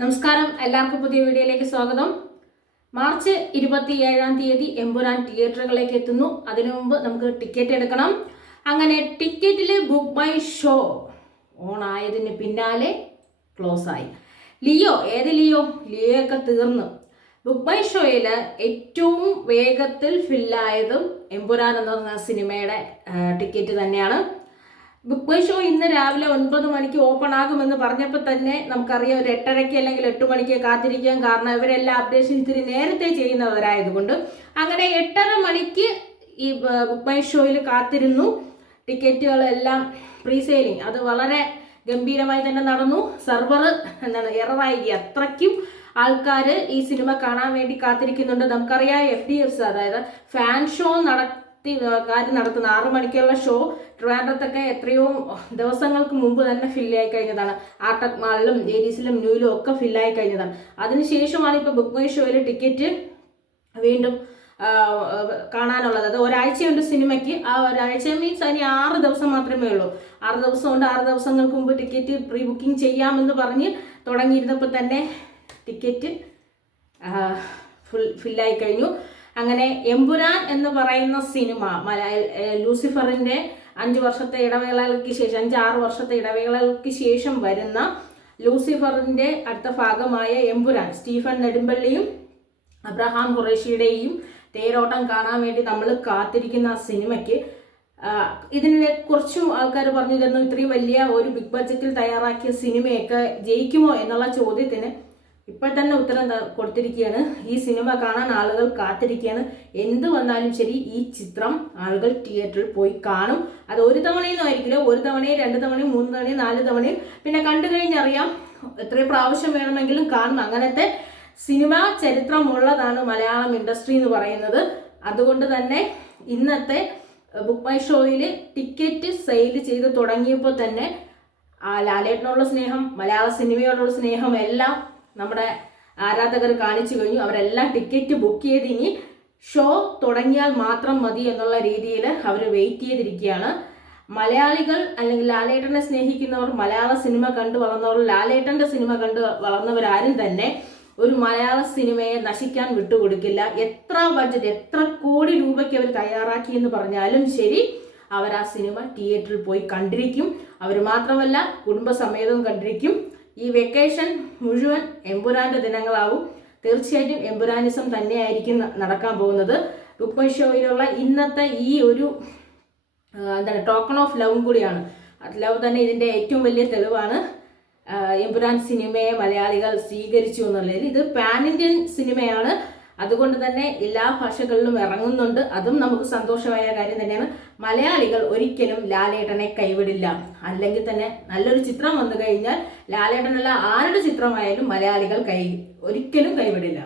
നമസ്കാരം, എല്ലാവർക്കും പുതിയ വീഡിയോയിലേക്ക് സ്വാഗതം. മാർച്ച് 27-ാം തീയതി എമ്പുരാൻ തിയേറ്ററുകളിലേക്ക് എത്തുന്നു. അതിനു മുമ്പ് നമുക്ക് ടിക്കറ്റ് എടുക്കണം. അങ്ങനെ ടിക്കറ്റിൽ ബുക്ക് മൈ ഷോ ഓൺ ആയതിന് പിന്നാലെ ക്ലോസ് ആയി. ഏത് ലിയോയൊക്കെ തീർന്നു. ബുക്ക് മൈ ഷോയിൽ ഏറ്റവും വേഗത്തിൽ ഫില്ലായതും എമ്പുരാൻ എന്ന് പറഞ്ഞ സിനിമയുടെ ടിക്കറ്റ് തന്നെയാണ്. ബുക്ക് മൈ ഷോ ഇന്ന് രാവിലെ 9 മണിക്ക് ഓപ്പൺ ആകുമെന്ന് പറഞ്ഞപ്പോൾ തന്നെ നമുക്കറിയാം ഒരു 8:30 അല്ലെങ്കിൽ 8 മണിക്ക് കാത്തിരിക്കാൻ. കാരണം ഇവരെല്ലാം അപ്ഡേഷൻ ഇത്തിരി നേരത്തെ ചെയ്യുന്നവരായതുകൊണ്ട്. അങ്ങനെ 8:30 മണിക്ക് ഈ ബുക്ക് മൈ ഷോയിൽ കാത്തിരുന്നു. ടിക്കറ്റുകളെല്ലാം പ്രീസെയിലിംഗ് അത് വളരെ ഗംഭീരമായി തന്നെ നടന്നു. സെർവർ എററായി. അത്രയ്ക്കും ആൾക്കാർ ഈ സിനിമ കാണാൻ വേണ്ടി കാത്തിരിക്കുന്നുണ്ട്. നമുക്കറിയാം FDFs അതായത് ഫാൻ ഷോ നടത്തുന്ന 6 മണിക്കുള്ള ഷോ ട്രിവാൻഡ്രത്തൊക്കെ എത്രയോ ദിവസങ്ങൾക്ക് മുമ്പ് തന്നെ ഫില്ലായി കഴിഞ്ഞതാണ്. ആർട്ടക് മാളിലും ഏരീസിലും ന്യൂയിലും ഒക്കെ ഫില്ലായി കഴിഞ്ഞതാണ്. അതിനുശേഷമാണ് ഇപ്പോൾ ബുക്ക് മൈ ഷോയിൽ ടിക്കറ്റ് വീണ്ടും കാണാനുള്ളത്. അത് ഒരാഴ്ചയുണ്ട് സിനിമയ്ക്ക്. ആ ഒരാഴ്ച മീൻസ് അതിന് 6 ദിവസം മാത്രമേ ഉള്ളൂ. 6 ദിവസം കൊണ്ട് 6 ദിവസങ്ങൾക്ക് മുമ്പ് ടിക്കറ്റ് പ്രീ ബുക്കിംഗ് ചെയ്യാമെന്ന് പറഞ്ഞ് തുടങ്ങിയിരുന്നപ്പോൾ തന്നെ ടിക്കറ്റ് ഫില്ലായി കഴിഞ്ഞു. അങ്ങനെ എമ്പുരാൻ എന്ന് പറയുന്ന സിനിമ ലൂസിഫറിന്റെ 5 വർഷത്തെ ഇടവേളകൾക്ക് ശേഷം 5-6 വർഷത്തെ ഇടവേളകൾക്ക് ശേഷം വരുന്ന ലൂസിഫറിന്റെ അടുത്ത ഭാഗമായ എമ്പുരാൻ സ്റ്റീഫൻ നെടുമ്പള്ളിയും അബ്രഹാം ഖുറേഷിയുടെയും തേരോട്ടം കാണാൻ വേണ്ടി നമ്മൾ കാത്തിരിക്കുന്ന ആ സിനിമയ്ക്ക് ഇതിനെ കുറച്ചും ആൾക്കാർ പറഞ്ഞു തരുന്നു, ഇത്രയും വലിയ ഒരു ബിഗ് ബഡ്ജറ്റിൽ തയ്യാറാക്കിയ സിനിമയൊക്കെ ജയിക്കുമോ എന്നുള്ള ചോദ്യത്തിന് ഇപ്പോൾ തന്നെ ഉത്തരം കൊടുത്തിരിക്കുകയാണ്. ഈ സിനിമ കാണാൻ ആളുകൾ കാത്തിരിക്കുകയാണ്. എന്ത് വന്നാലും ശരി ഈ ചിത്രം ആളുകൾ തിയേറ്ററിൽ പോയി കാണും. അത് ഒരു തവണയൊന്നും ആയിരിക്കില്ല, 1 തവണയും 2 തവണയും 3 തവണയും 4 തവണയും പിന്നെ കണ്ടു കഴിഞ്ഞറിയാം എത്ര പ്രാവശ്യം വേണമെങ്കിലും കാണും. അങ്ങനത്തെ സിനിമ ചരിത്രമുള്ളതാണ് മലയാളം ഇൻഡസ്ട്രി എന്ന് പറയുന്നത്. അതുകൊണ്ട് തന്നെ ഇന്നത്തെ ബുക്ക് മൈ ഷോയിൽ ടിക്കറ്റ് സെയിൽ ചെയ്ത് തുടങ്ങിയപ്പോൾ തന്നെ ലാലേട്ടനുള്ള സ്നേഹം, മലയാള സിനിമയോടുള്ള സ്നേഹം എല്ലാം നമ്മുടെ ആരാധകർ കാണിച്ചു കഴിഞ്ഞു. അവരെല്ലാം ടിക്കറ്റ് ബുക്ക് ചെയ്ത് ഇനി ഷോ തുടങ്ങിയാൽ മാത്രം മതി എന്നുള്ള രീതിയിൽ അവർ വെയിറ്റ് ചെയ്തിരിക്കുകയാണ്. മലയാളികൾ അല്ലെങ്കിൽ ലാലേട്ടനെ സ്നേഹിക്കുന്നവർ, മലയാള സിനിമ കണ്ടു വളർന്നവർ, ലാലേട്ടൻ്റെ സിനിമ കണ്ട് വളർന്നവരാരും തന്നെ ഒരു മലയാള സിനിമയെ നശിക്കാൻ വിട്ടുകൊടുക്കില്ല. എത്ര ബഡ്ജറ്റ്, എത്ര കോടി രൂപയ്ക്ക് അവർ തയ്യാറാക്കി എന്ന് പറഞ്ഞാലും ശരി, അവർ ആ സിനിമ തിയേറ്ററിൽ പോയി കണ്ടിരിക്കും. അവർ മാത്രമല്ല കുടുംബസമേതവും കണ്ടിരിക്കും. ഈ വെക്കേഷൻ മുഴുവൻ എമ്പുരാന്റെ ദിനങ്ങളാവും. തീർച്ചയായിട്ടും എമ്പുരാനിസം തന്നെയായിരിക്കും നടക്കാൻ പോകുന്നത്. ബുക്ക് മൈ ഷോയിലുള്ള ഇന്നത്തെ ഈ ഒരു ടോക്കൺ ഓഫ് ലവും കൂടിയാണ്. ലവ് തന്നെ ഇതിൻ്റെ ഏറ്റവും വലിയ തെളിവാണ്. എമ്പുരാൻ സിനിമയെ മലയാളികൾ സ്വീകരിച്ചു എന്നുള്ളത്. ഇത് പാൻ ഇന്ത്യൻ സിനിമയാണ്. അതുകൊണ്ട് തന്നെ എല്ലാ ഭാഷകളിലും ഇറങ്ങുന്നുണ്ട്. അതും നമുക്ക് സന്തോഷമായ കാര്യം തന്നെയാണ്. മലയാളികൾ ഒരിക്കലും ലാലേട്ടനെ കൈവിടില്ല. അല്ലെങ്കിൽ തന്നെ നല്ലൊരു ചിത്രം വന്നു കഴിഞ്ഞാൽ ലാലേട്ടനല്ല ആരുടെ ചിത്രമായാലും മലയാളികൾ ഒരിക്കലും കൈവിടില്ല.